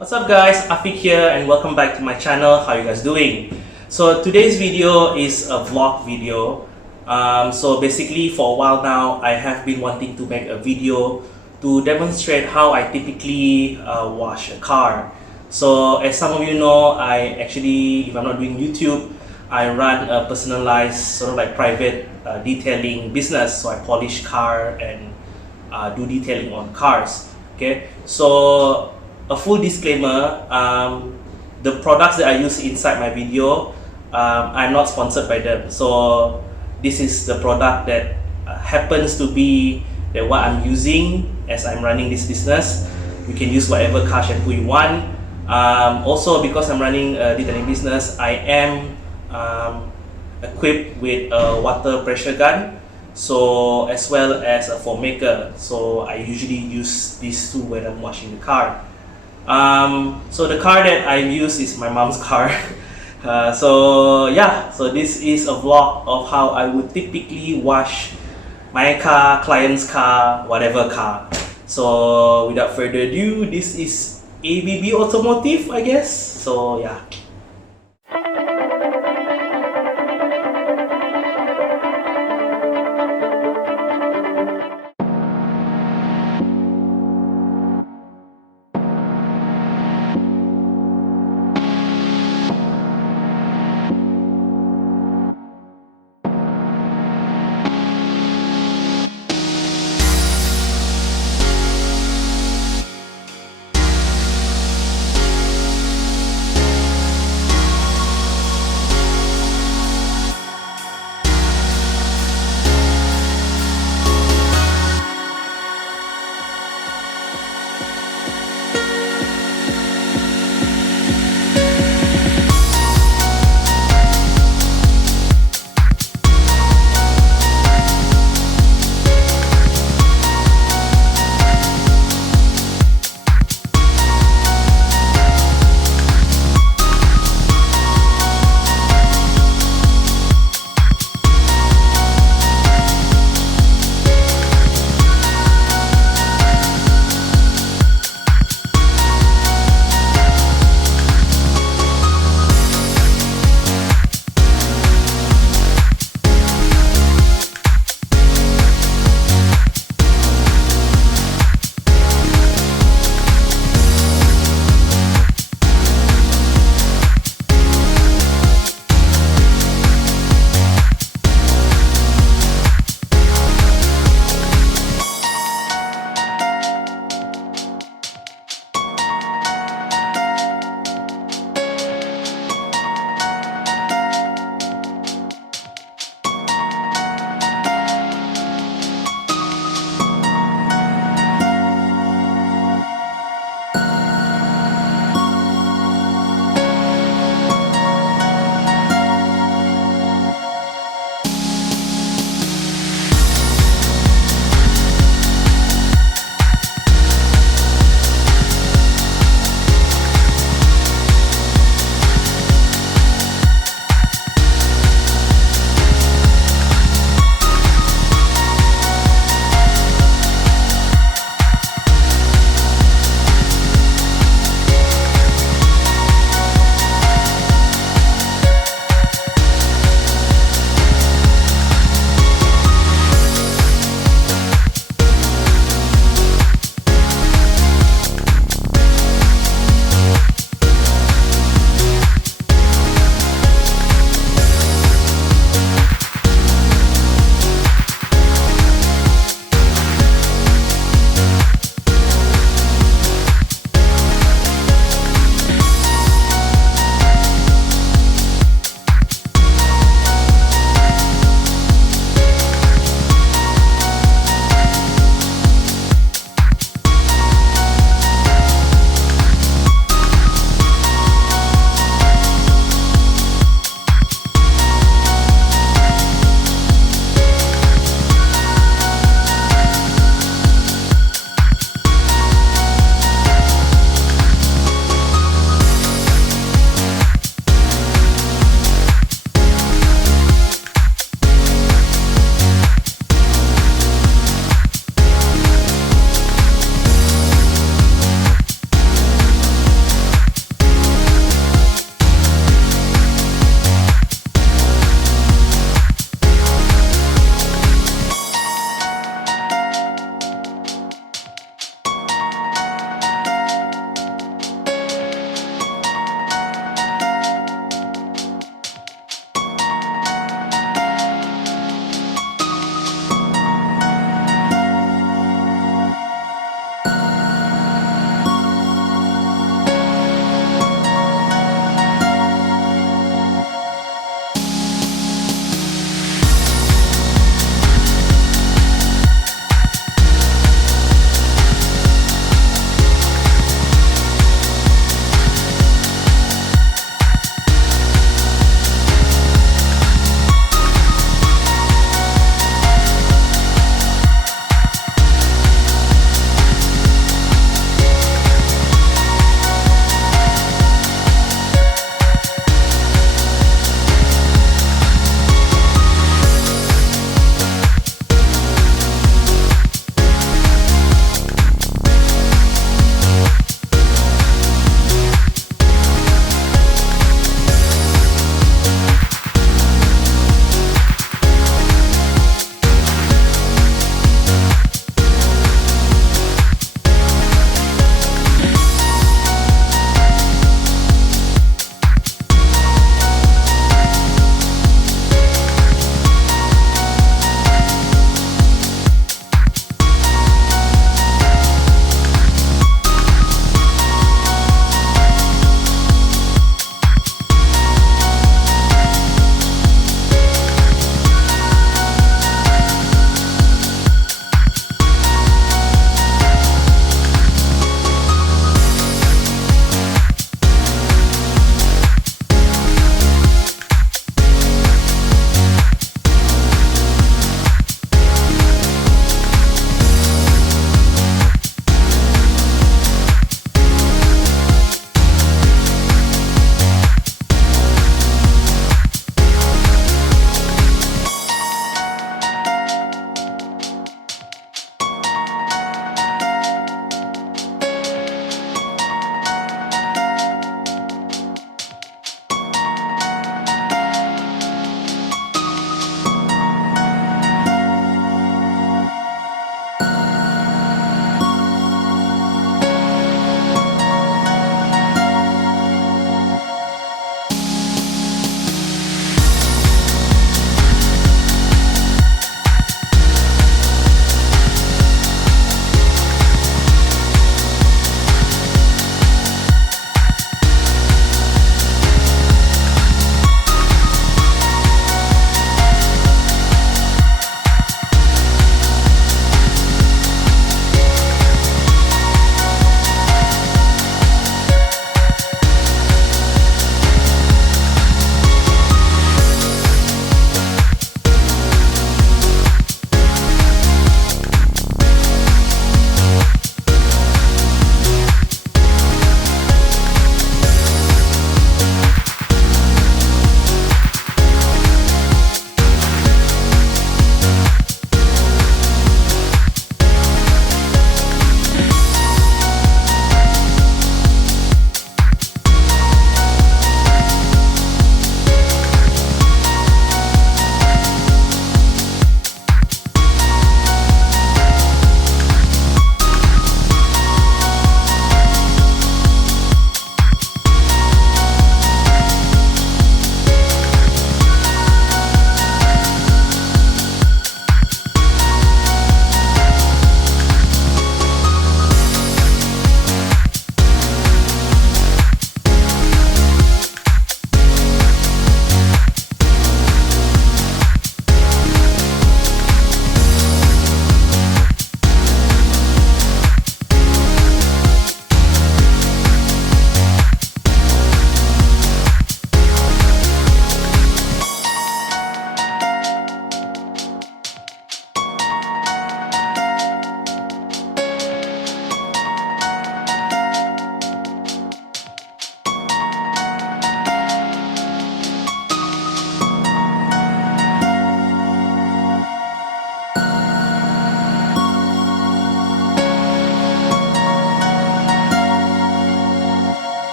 What's up guys, Afiq here and welcome back to my channel. How you guys doing? So today's video is a vlog video. So basically for a while now I have been wanting to make a video to demonstrate how I typically wash a car. So as some of you know, I actually, if I'm not doing YouTube, I run a personalized sort of like private detailing business. So I polish car and do detailing on cars. Okay, so a full disclaimer, the products that I use inside my video, I'm not sponsored by them. So this is the product that happens to be that what I'm using as I'm running this business. You can use whatever car shampoo you want. Also, because I'm running a detailing business, I am equipped with a water pressure gun, so as well as a foam maker. So I usually use these two when I'm washing the car. So the car that I use is my mom's car. So this is a vlog of how I would typically wash my car, client's car, whatever car. So without further ado, this is ABB Automotive, I guess. So yeah.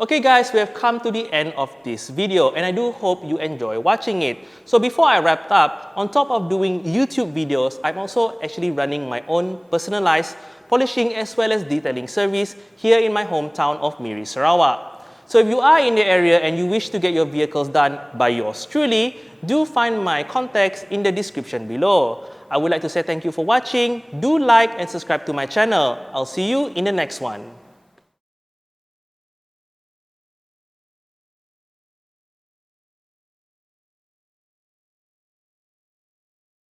Okay guys, we have come to the end of this video and I do hope you enjoy watching it. So before I wrap up, on top of doing YouTube videos, I'm also actually running my own personalized polishing as well as detailing service here in my hometown of Miri, Sarawak. So if you are in the area and you wish to get your vehicles done by yours truly, do find my contacts in the description below. I would like to say thank you for watching. Do like and subscribe to my channel. I'll see you in the next one.